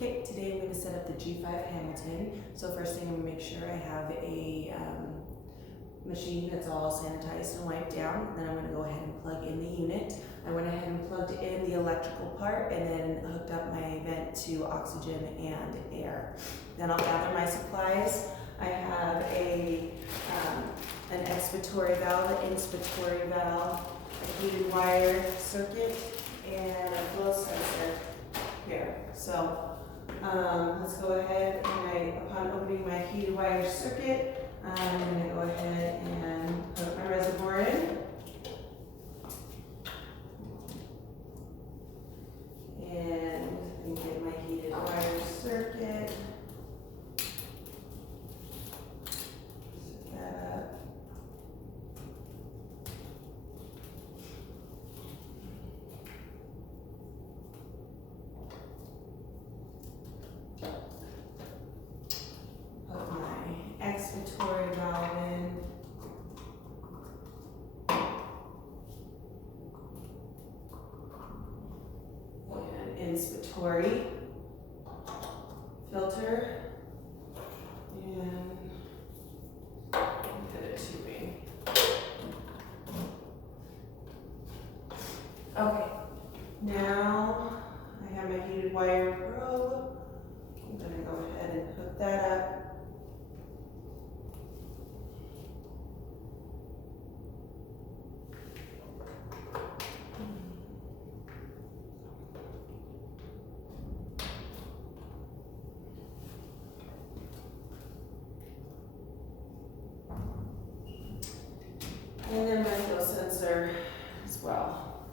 Okay, today I'm going to set up the G5 Hamilton. So first thing, I'm going to make sure I have a machine that's all sanitized and wiped down. Then I'm going to go ahead and plug in the unit. I went ahead and plugged in the electrical part and then hooked up my vent to oxygen and air. Then I'll gather my supplies. I have an expiratory valve, an inspiratory valve, a heated wire circuit, and a flow sensor here. So let's go ahead and upon opening my heated wire circuit, I'm going to go ahead and put my reservoir in. And get my heated wire circuit. Set that up. Put my expiratory valve in. And inspiratory filter. And get a tubing. Okay, now I have my heated wire probe. I'm going to go ahead and hook that up. And then my flow sensor as well.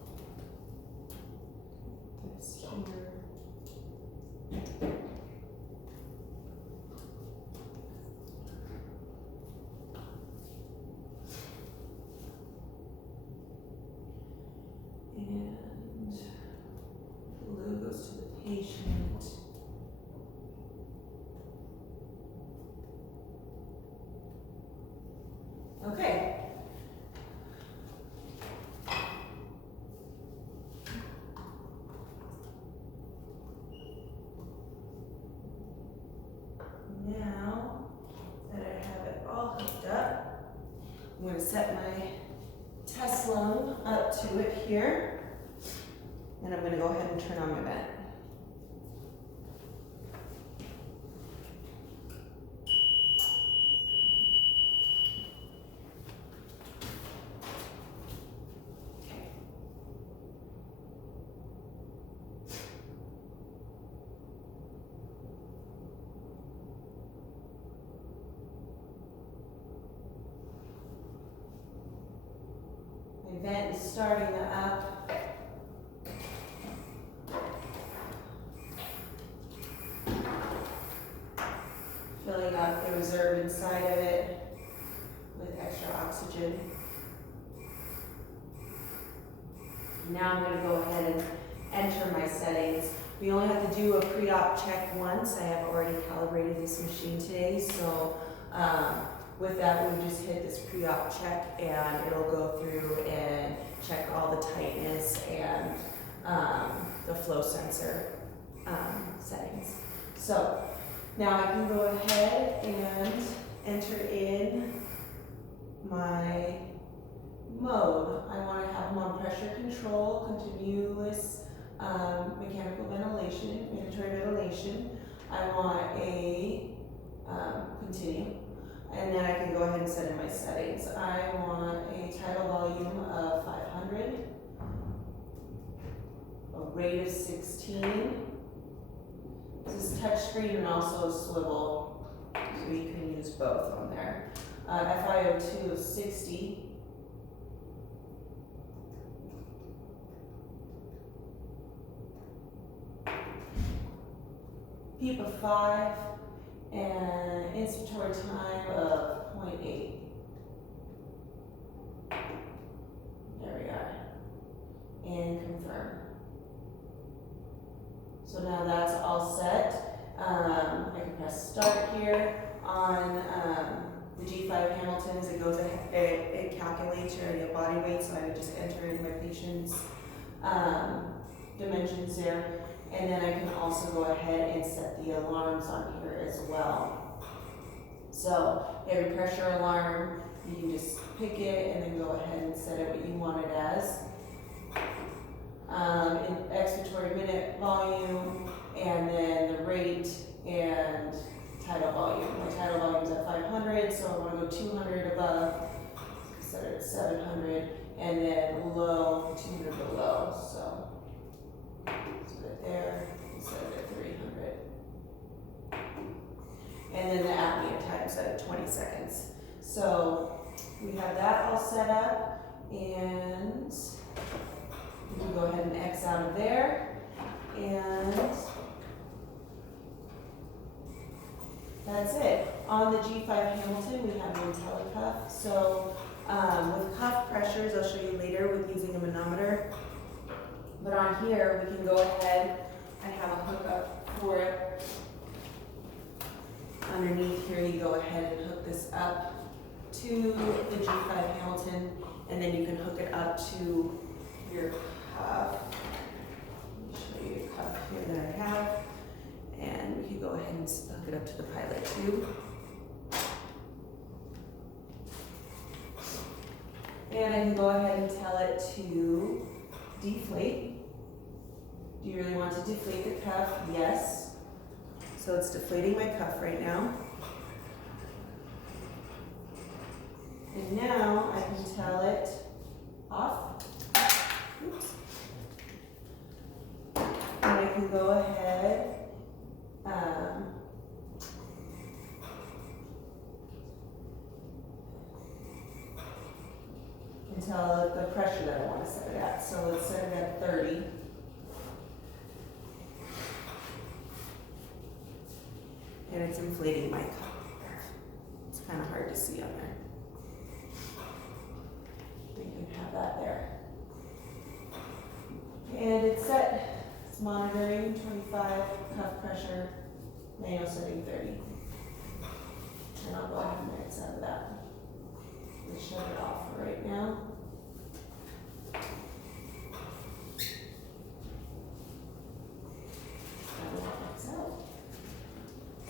This here. And blue goes to the patient. Okay. Now that I have it all hooked up, I'm going to set my test lung up to it here, and I'm going to go ahead and turn on my vent. My vent is starting up. Filling up the reserve inside of it with extra oxygen. Now I'm going to go ahead and enter my settings. We only have to do a pre-op check once. I have already calibrated this machine today, so with that, we just hit this pre-op check and it'll go through and check all the tightness and the flow sensor settings. So now I can go ahead and enter in my mode. I want to have them on pressure control, continuous mechanical ventilation, mandatory ventilation. I want a continue. And then I can go ahead and set in my settings. I want a tidal volume of 500, a rate of 16. This is touchscreen and also swivel, so you can use both on there. FiO2 of 60. PEEP of 5. And inspiratory time of 0.8. There we are. And confirm. So now that's all set. I can press start here on the G5 Hamiltons. It goes ahead, it calculates your body weight, so I would just enter in my patient's dimensions there. And then I can also go ahead and set the alarms on here as well. So every pressure alarm, you can just pick it and then go ahead and set it what you want it as. In expiratory minute volume, and then the rate and tidal volume. My tidal volume is at 500, so I want to go 200 above, set it at 700, and then low, 200 below. So set it there, and set it at 300. And then the apnea time set at 20 seconds. So we have that all set up, and we can go ahead and X out of there, and that's it. On the G5 Hamilton, we have an IntelliCuff. So with cuff pressures, I'll show you later with using a manometer. But on here, we can go ahead and have a hookup for it. Underneath here, you go ahead and hook this up to the G5 Hamilton, and then you can hook it up to your cuff. Let me show you your cuff here that I have. And we can go ahead and hook it up to the pilot tube. And I can go ahead and tell it to deflate. Do you really want to deflate the cuff? Yes. So it's deflating my cuff right now. And now I can tell it off. Oops. And I can go ahead and tell it the pressure that I want to set it at. So let's set it at 30. And it's inflating my cup. It's kind of hard to see on there. You can have that there. And it's set, it's monitoring 25, cuff pressure, manual setting 30. And I'll go ahead and X out of that. Let's shut it off for right now.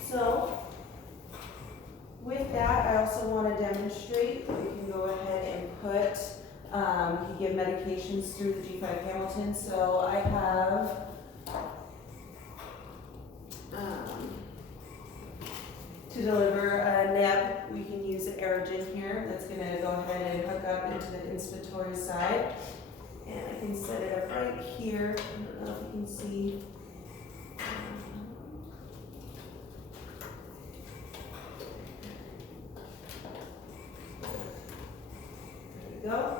So, with that, I also want to demonstrate that we can go ahead and put, you can give medications through the G5 Hamilton. So I have, to deliver a neb, we can use an Aerogen here. That's going to go ahead and hook up into the inspiratory side. And I can set it up right here. I don't know if you can see. Go.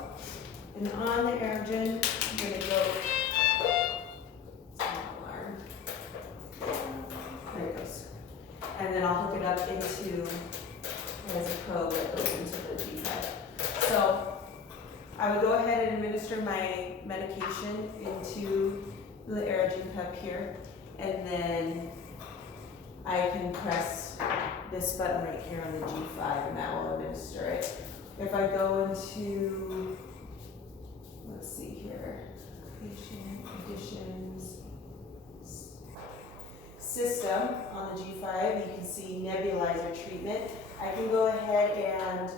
And on the Aerogen, I'm going to go, alarm. There it goes. And then I'll hook it up into, there's a probe that goes into the G5. So I would go ahead and administer my medication into the Aerogen cup here, and then I can press this button right here on the G5, and that will administer it. If I go into, let's see here, patient additions, system on the G5, you can see nebulizer treatment. I can go ahead and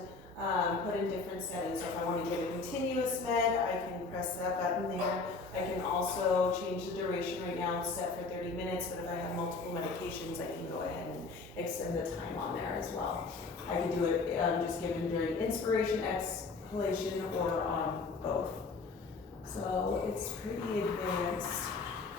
put in different settings. So if I want to give a continuous med, I can press that button there. I can also change the duration. Right now it's set for 30 minutes, but if I have multiple medications, I can go ahead and extend the time on there as well. I can do it just given during inspiration, exhalation, or on both. So it's pretty advanced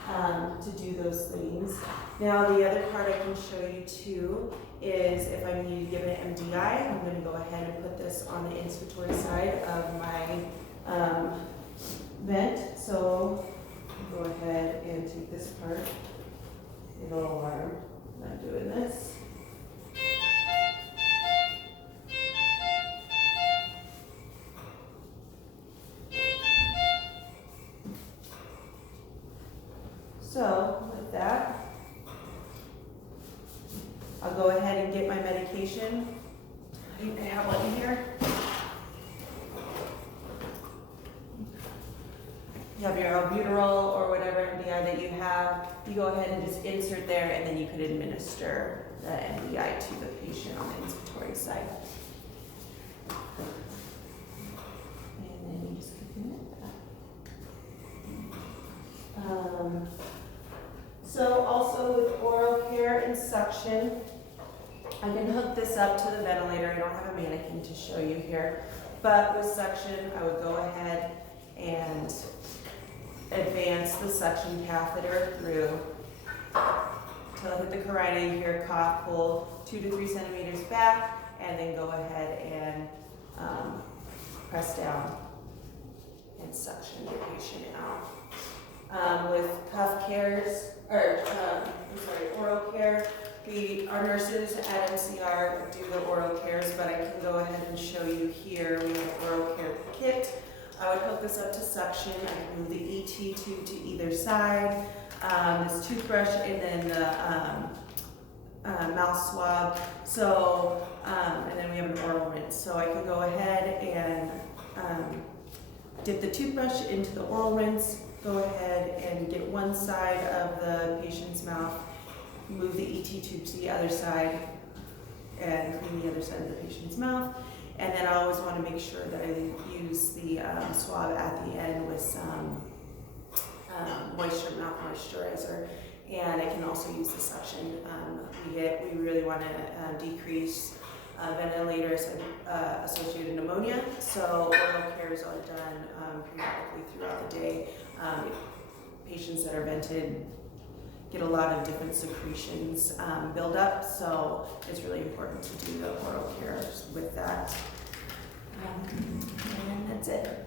to do those things. Now the other part I can show you too is if I need to give an MDI, I'm going to go ahead and put this on the inspiratory side of my vent. So I'll go ahead and take this part, it'll alarm. I'm not doing this. So with that, I'll go ahead and get my medication. I think I have one in here. You have your albuterol or whatever MDI that you have. you go ahead and just insert there, and then you could administer the MDI to the patient on the inspiratory side. And then you just continue that. So also with oral care and suction, I can hook this up to the ventilator. I don't have a mannequin to show you here, but with suction, I would go ahead and advance the suction catheter through till I hit the carina. You hear a cough, pull 2 to 3 centimeters back, and then go ahead and press down and suction the patient out. With cuff cares, or oral care, our nurses at MCR do the oral cares, but I can go ahead and show you here. We have an oral care kit. I would hook this up to suction. I can move the ET tube to either side, this toothbrush, and then the mouth swab. So, and then we have an oral rinse. So I can go ahead and dip the toothbrush into the oral rinse, go ahead and get one side of the patient's mouth, move the ET tube to the other side, and clean the other side of the patient's mouth. And then I always want to make sure that I use the swab at the end with some mouth moisturizer. And I can also use the suction. We really want to decrease ventilator associated pneumonia. So oral cares are done periodically throughout the day. Patients that are vented get a lot of different secretions build up, so it's really important to do the oral care with that. And that's it.